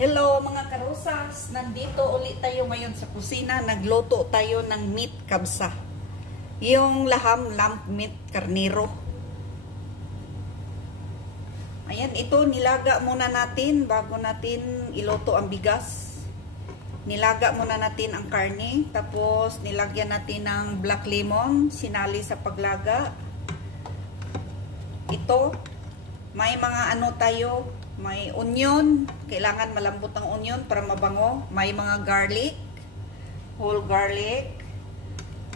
Hello mga karusas! Nandito ulit tayo ngayon sa kusina. Nagluto tayo ng meat kabsa. Yung laham lamb meat karnero. Ayan, ito nilaga muna natin bago natin iluto ang bigas. Nilaga muna natin ang karne. Tapos nilagyan natin ng black lemon. Sinali sa paglaga. Ito, may mga ano tayo. May onion, kailangan malambot ang onion para mabango. May mga garlic, whole garlic,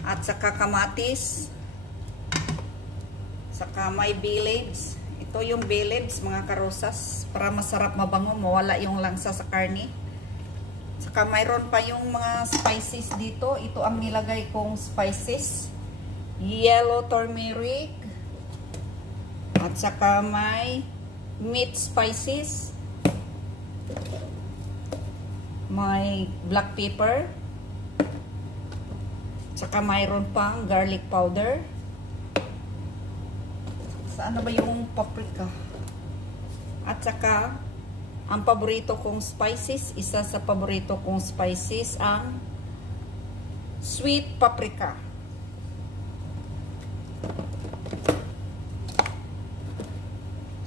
at saka kamatis. Saka may bay leaves. Ito yung bay leaves mga karosas para masarap mabango, mawala yung langsa sa karne. Saka mayroon pa yung mga spices dito. Ito ang nilagay kong spices. Yellow turmeric. At saka may meat spices, may black pepper, saka mayroon pang garlic powder. Saan na ba yung paprika? At saka ang paborito kong spices, isa sa paborito kong spices ang sweet paprika.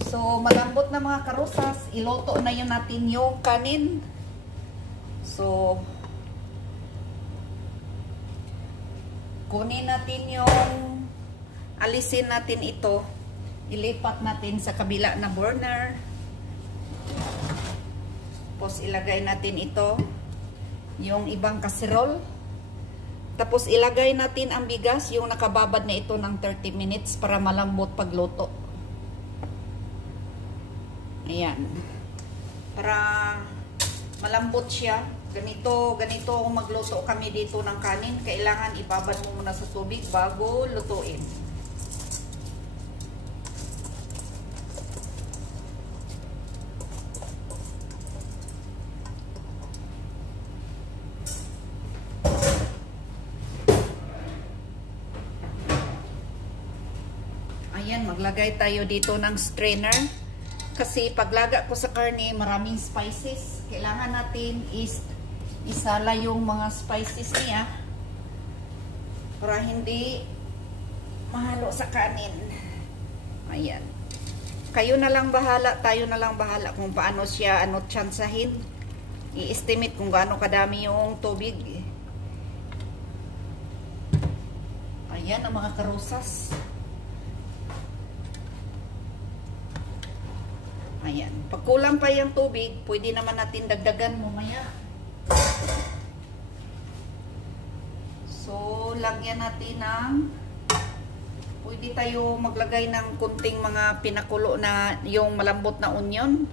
So, malambot na mga karusas, iloto na yun natin yung kanin. So, kunin natin yung, alisin natin ito, ilipat natin sa kabila na burner. Tapos, ilagay natin ito, yung ibang kaserol. Tapos, ilagay natin ang bigas, yung nakababad na ito ng 30 minutes para malambot pagluto. Ayan. Para malambot siya. Ganito kung magluto kami dito ng kanin, kailangan ibabad mo muna sa tubig bago lutuin. Ayan, maglagay tayo dito ng strainer. Kasi paglaga ko sa karne, maraming spices. Kailangan natin isala yung mga spices niya para hindi mahalo sa kanin. Ayan. Kayo na lang bahala, tayo na lang bahala kung paano siya tsansahin. I-estimate kung gaano kadami yung tubig. Ayan ang mga karusas. Ayan. Pag kulang pa yung tubig, pwede naman natin dagdagan mamaya. So, lagyan natin ng, pwede tayo maglagay ng kunting mga pinakulo na yung malambot na onion,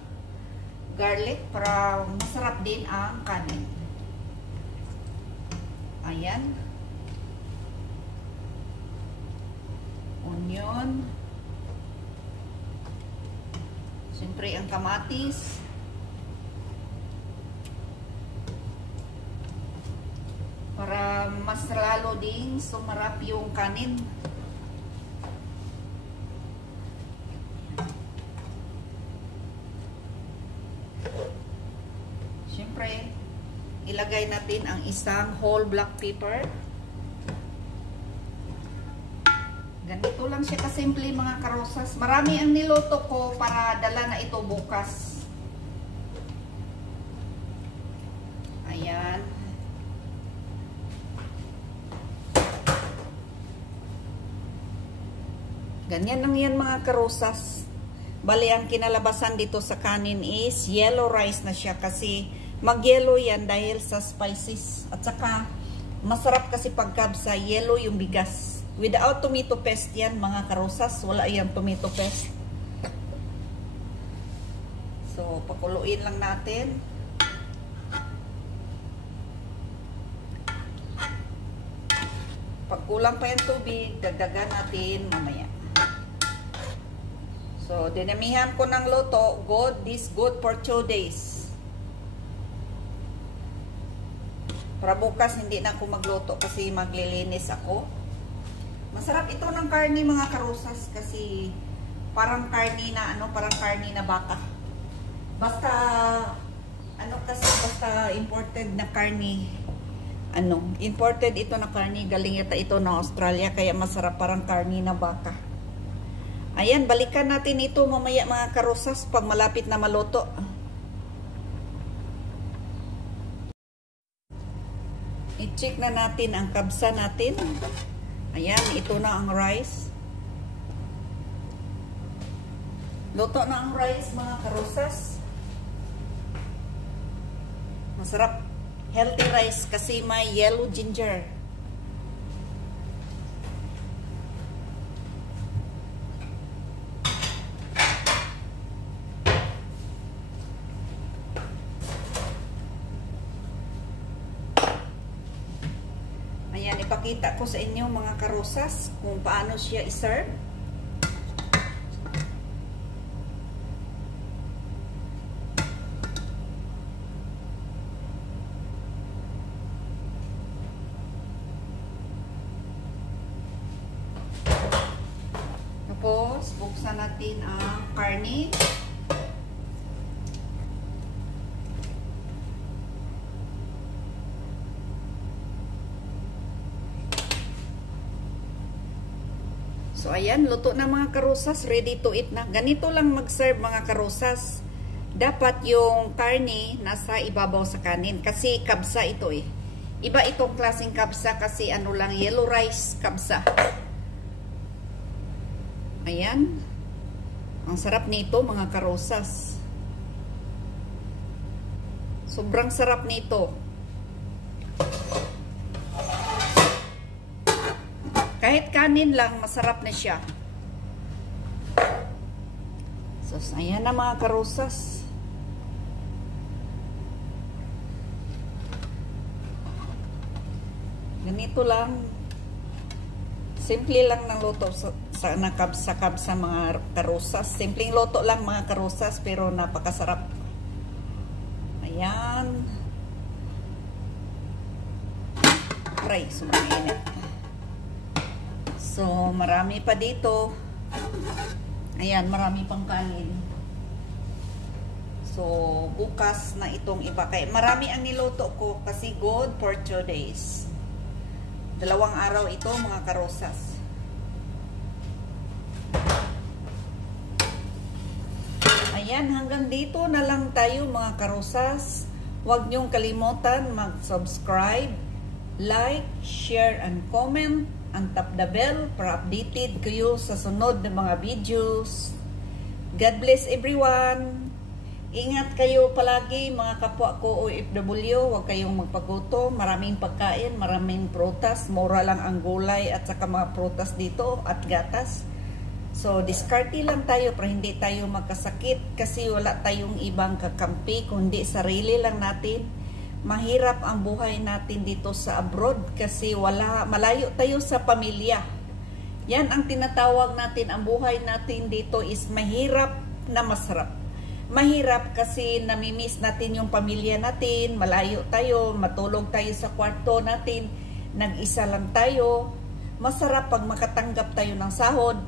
garlic, para masarap din ang kanin. Ayan. Onion. Siyempre, ang kamatis. Para mas lalo ding sumarap yung kanin. Siyempre, ilagay natin ang isang whole black pepper. Ganito lang siya kasimple mga karosas. Marami ang niluto ko para dala na ito bukas. Ayan. Ganyan lang yan mga karosas. Bali ang kinalabasan dito sa kanin is yellow rice na siya kasi mag-yellow yan dahil sa spices. At saka masarap kasi pagkabsa yellow yung bigas. Without tomato paste yan mga karosas. Wala yung tomato paste. So, pakuluin lang natin. Pag kulang pa yung tubig, dagdagan natin mamaya. So, dinamihan ko ng luto. This good for 2 days. Para bukas hindi na ako magluto kasi maglilinis ako. Masarap ito ng karne mga karusas kasi parang karne na parang karne na baka. Basta basta imported na karni. Imported ito na karni, galing yata ito na Australia, kaya masarap parang karni na baka. Ayan, balikan natin ito mamaya mga karosas pag malapit na maluto. I-check na natin ang kabsa natin. Ayan, ito na ang rice. Luto na ang rice mga karosas. Masarap. Healthy rice kasi may yellow ginger. Ayan, ipakita ko sa inyo mga karosas kung paano siya i-serve. Tapos, buksan natin ang karne. So, ayan, luto na mga karosas. Ready to eat na. Ganito lang mag-serve mga karosas. Dapat yung karne nasa ibabaw sa kanin. Kasi kabsa ito eh. Iba itong klaseng kabsa kasi ano lang, yellow rice kabsa. Ayan. Ang sarap nito mga karosas. Sobrang sarap nito. Kahit kanin lang, masarap na siya. So, ayan na mga karosas. Ganito lang. Simple lang ng luto sa nakabsa-kabsa mga karosas. Simpleng luto lang mga karosas, pero napakasarap. Ayan. Aray, sumainit. So, marami pa dito. Ayan, marami pang kanin. So, bukas na itong iba. Kaya marami ang niluto ko kasi good for 2 days. 2 araw ito mga karosas. Ayan, hanggang dito na lang tayo mga karosas. Huwag niyong kalimutan mag-subscribe, like, share, and comment. And tap the bell para updated kayo sa sunod na mga videos. God bless everyone. Ingat kayo palagi mga kapwa ko OFW. Huwag kayong magpaguto. Maraming pagkain, maraming prutas. Mura lang ang gulay at saka mga prutas dito at gatas. So, diskarte lang tayo para hindi tayo magkasakit kasi wala tayong ibang kakampi kundi sarili lang natin. Mahirap ang buhay natin dito sa abroad kasi malayo tayo sa pamilya. Yan ang tinatawag natin, ang buhay natin dito is mahirap na masarap. Mahirap kasi namimiss natin yung pamilya natin, malayo tayo, matulog tayo sa kwarto natin, nag-isa lang tayo. Masarap pag makatanggap tayo ng sahod,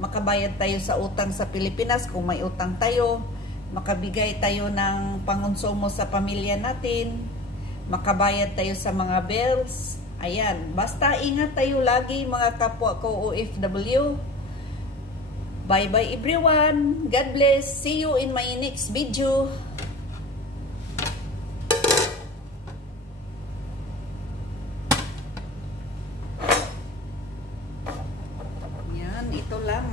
makabayad tayo sa utang sa Pilipinas kung may utang tayo, makabigay tayo ng pangonsumo sa pamilya natin, makabayad tayo sa mga bills. Ayan, basta ingat tayo lagi mga kapwa ko OFW. Bye bye everyone. God bless. See you in my next video. Yan, ito lang.